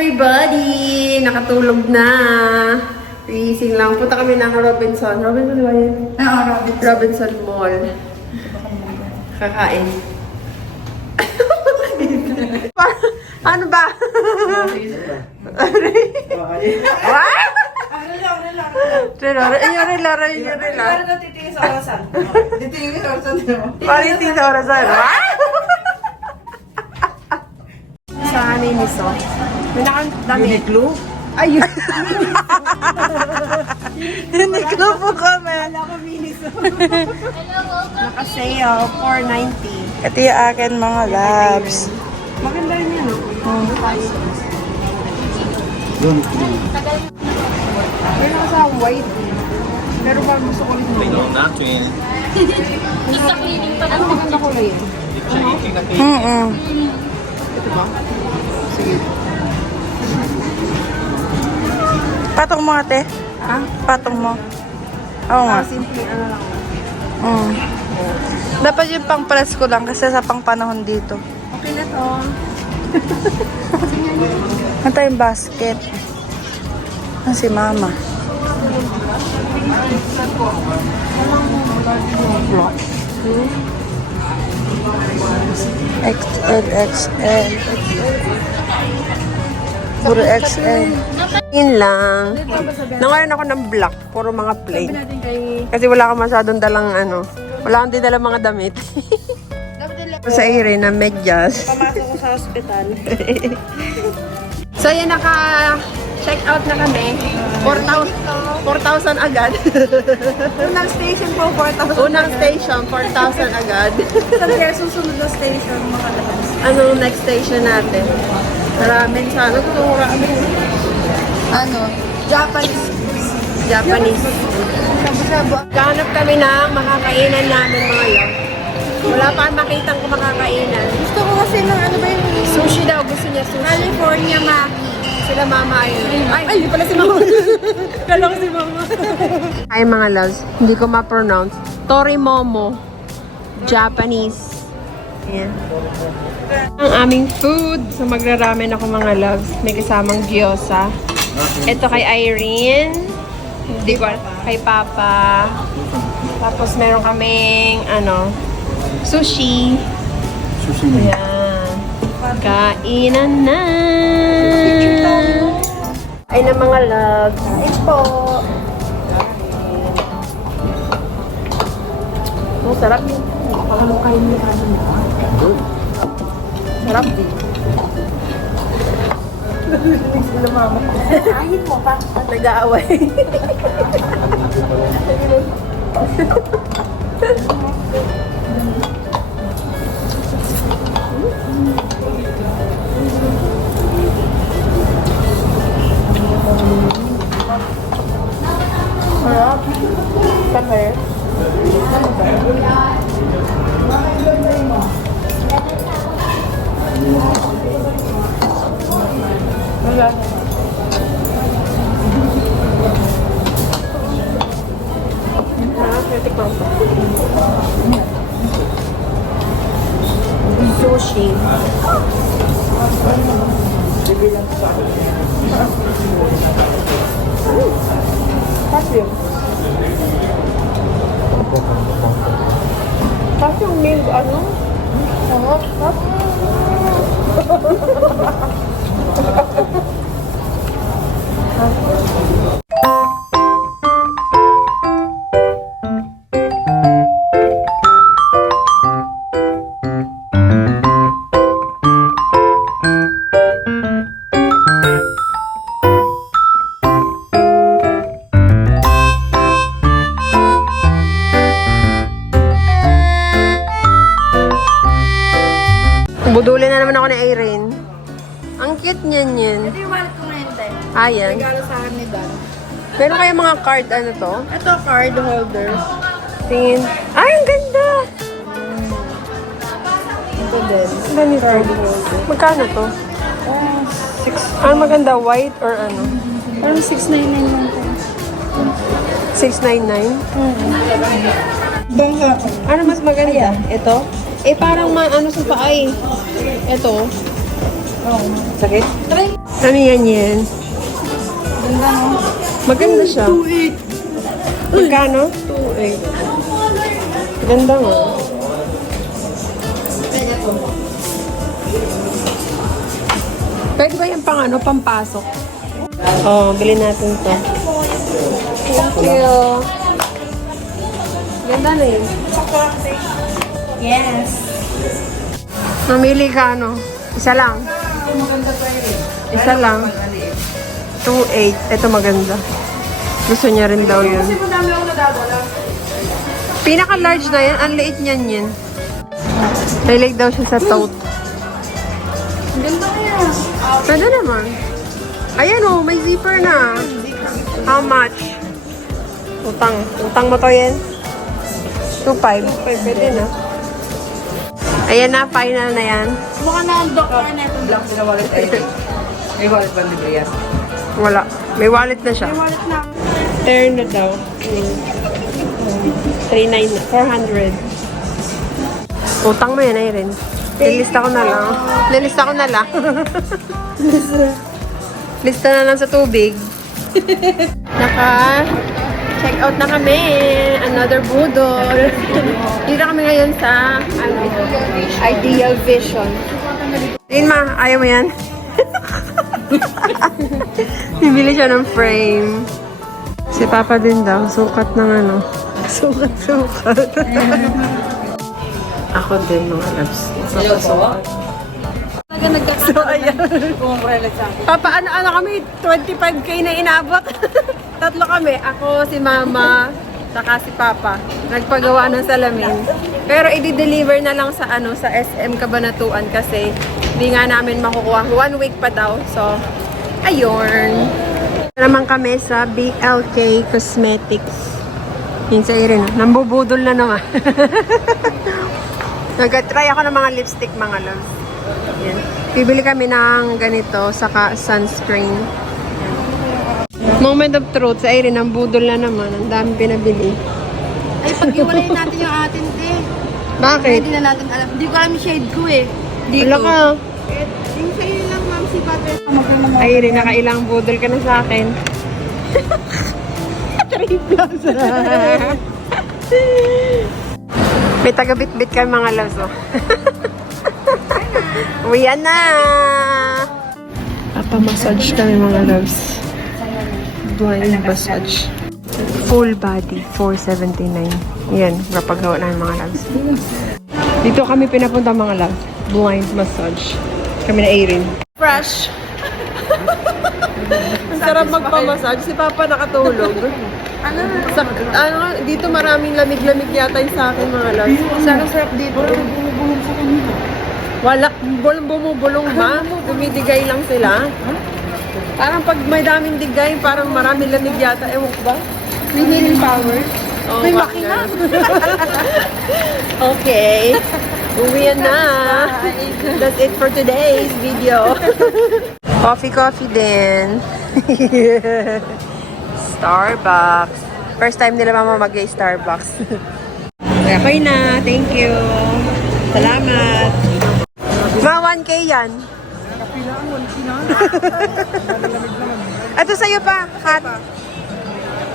everybody! Nakatulog na. Gising lang. Punta kami ng Robinson. Robinson ba yun? Oo, Robinson. Robinson Mall. Kakain. Ano ba? What? Rela. Ano titingin sa orasan? Titingin sa orasan mo. Palitin sa orasan. What? Sa Niniso. May nakandami. Uniqlo? Ayun. Uniqlo po kami. Naka-sale. 490. Ito yung akin mga labs. Maganda rin yan. Meron ako sa white. Pero parang gusto ko ulit mo. natin. Ano maganda kulay yan? Ito ba? Sige. Patong mo ate. Ha? Patong mo. Oo nga. Simple ano lang. Dapat yung pang presko lang kasi sa pang panahon dito. Okay na to. Ano tayong basket? Ano si mama? XL, XL. Puro XL. Yun lang. Nangayon ako ng black. Puro mga plain. Kasi wala akong masyadong dalang ano. Wala akong dinala mga damit. Sa ere na medyas. Pamasok ko sa hospital. So yan, naka-check out na kami. 4,000 agad. Unang station po, 4,000. Unang station, 4,000 agad. Saan kaya susunod na station, mga labas? Anong next station natin? Maraming sana. Ano? Japanese. Japanese. Shabu-shabu. Kahanap kami ng makakainan namin mga love. Wala pa makitang kung makakainan. Gusto ko kasi ng ano ba yung Sushi daw. Gusto niya sushi. California Maki. Sila mama yun. Ay, hindi pala si mama. Kala ko si mama. Ay mga loves, hindi ko ma-pronounce. Torimomo. Japanese. Ayan. Ang aming food. So magraramen ako mga loves. May kasamang gyoza. Ito kay Irene. Hindi ko kay Papa. Tapos meron kaming sushi. Ayan. Kainan na. Ay na mga loves. Ay po. Oh, sarap yun. Pakalukayin mo kami na. Sarap din. Sila mama. Ayun mo pa. Nag-aaway. Sarap. Kami. Wala. Natikman ko. Sushi. Kasi yung meal, budulin na naman ako ni Irene. Ang cute niyan yan. Ito yung wallet ko ngayon, te. Ayan. Regalo sa akin ni Dan. Meron kayo mga card, to? Ito, card holder. Tingin. Ay, ang ganda! Ito din. Ang ganito. Card holder. Magkano to? Maganda, white or ano? Parang 699 lang po. 699? Bangga. Ano mas maganda? Ito? Eh, parang sa paa eh. Ito. Oo. Sakit? Ano yan? Maganda siya. 2.8. Magkano? 2.8. Ganda nga. Pwede ba yung pang ano, pampasok? Oh, bilhin natin to. Thank you. Ganda na yun. Yes. Mamili ka ano? Isa lang. Maganda pa yun. Isa lang. 2.8. Ito maganda. Gusto niya rin daw yun. Kasi madami ako nadadala. Pinaka-large na yan. Ang liit niyan yun. Mahilig daw siya sa tote. Ang ganda kaya. Pwede naman. Ayan o, may zipper na. How much? Utang. Utang mo to yan? 2.5. Pwede na. Ayan na, final na yan. Mukha na ang doctor na itong black na wallet ID. May wallet ba ni Brian? Wala. May wallet na siya. May wallet na. Turn na daw. 400. Utang mo yan ay rin. Nilista ko na lang. Nilista ko na lang. Lista na lang sa tubig. Check out na kami. Another budol. Dito kami ngayon sa Ideal Vision. Yun ma, ayaw mo yan? Bibili siya ng frame. Si Papa din daw, sukat ng ano. Sukat. Ako din, mga loves. Talaga nagkakataon. So, ayan. Papa, ano kami? 25K na inabot. Tatlo kami. Ako, si Mama, saka si Papa. Nagpagawa ng salamin. Pero i-deliver na lang sa sa SM Cabanatuan kasi hindi nga namin makukuha. 1 week pa daw. So, ayun. Naman kami sa BLK Cosmetics. Yun sa Irene. Nambubudol na naman. Nag-try ako ng mga lipstick, mga loves. Yan. Bibili kami ng ganito, saka sunscreen. Yan. Moment of truth, sa Irene, nambudol na naman. Ang dami pinabili. Ay, pag-iwalayin natin yung atin, te. Bakit? Hindi na natin alam. Hindi ko alam yung shade ko eh. Dito. Wala ka. Yung sa'yo lang, ma'am, si Pater. Ay, Irene, nakailang budol ka na sa akin. 3 plus. May taga-bit-bit kami mga loves, oh. Uwian na! Papa-massage kami mga loves. Blind massage. Full body, 479. Yan, napagawa namin mga loves. Dito kami pinapunta mga loves. Blind massage. Kami na Erin. Fresh! Ang sarap magpamassage. Si Papa nakatulog. Dito maraming lamig-lamig yata yung sa akin mga loves. Sarap dito. Bumubulong sa kanila. Wala, bumubulong ba? Dumidigay lang sila. Parang pag may daming digay, parang maraming lamig yata. Ewan ko ba? May healing power. Oh, May bakit makina. Okay. Uwian na. That's it for today's video. Coffee din. Starbucks. First time nila mama mag-Starbucks. Okay na. Thank you. Salamat. Mga 1K yan. Ito sa'yo pa. Hot.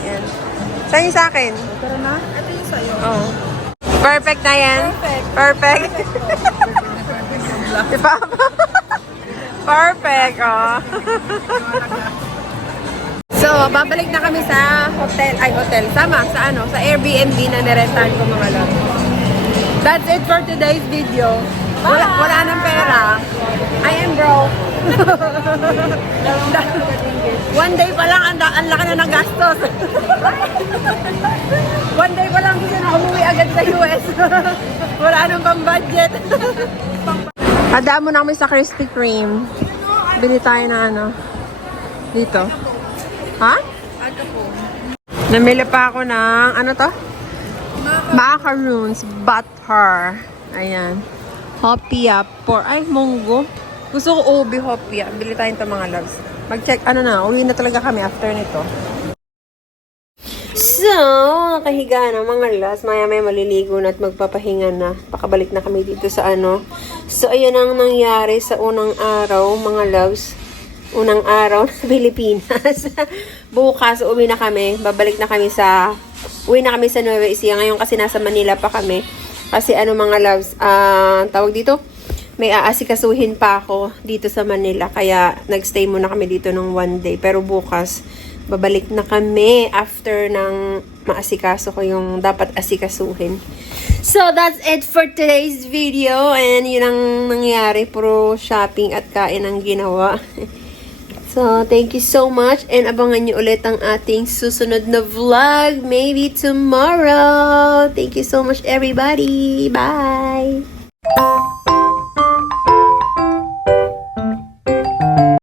Yan. Sa'yo sa akin. Tara na. Ito yung sa'yo. Oh. Perfect na yan. Perfect. Si Papa. Perfect, oh. So, babalik na kami sa hotel. Sama, sa Airbnb na nirentahan ko mga love. That's it for today's video. Wala nang pera. I am broke. One day pa lang, ang laki na ng gastos. One day pa lang gusto na umuwi agad sa US. Wala nang pang-budget. Hadaan mo na kami sa Krispy Kreme. Bili tayo na dito. Ha? Namili pa ako ng, macaroons, butter. Ayan. Hopia. Munggo. Gusto ko ubi hopia. Bili tayo ito mga loves. Mag-check, uwi na talaga kami after nito. So, nakahiga na mga loves. Maya-maya maliligo na at magpapahinga na. Pakabalik na kami dito sa So, ayan ang nangyari sa unang araw, mga loves. unang araw sa Pilipinas. Bukas, uwi na kami. Uwi na kami sa Nueva Ecija. Ngayon kasi nasa Manila pa kami. Kasi mga loves, tawag dito, may aasikasuhin pa ako dito sa Manila. Kaya nagstay muna kami dito ng 1 day. Pero bukas, babalik na kami after ng maasikaso ko yung dapat asikasuhin. So, that's it for today's video. And yun ang nangyari. Puro shopping at kain ang ginawa. So, thank you so much. And abangan nyo ulit ang ating susunod na vlog. Maybe tomorrow. Thank you so much, everybody. Bye!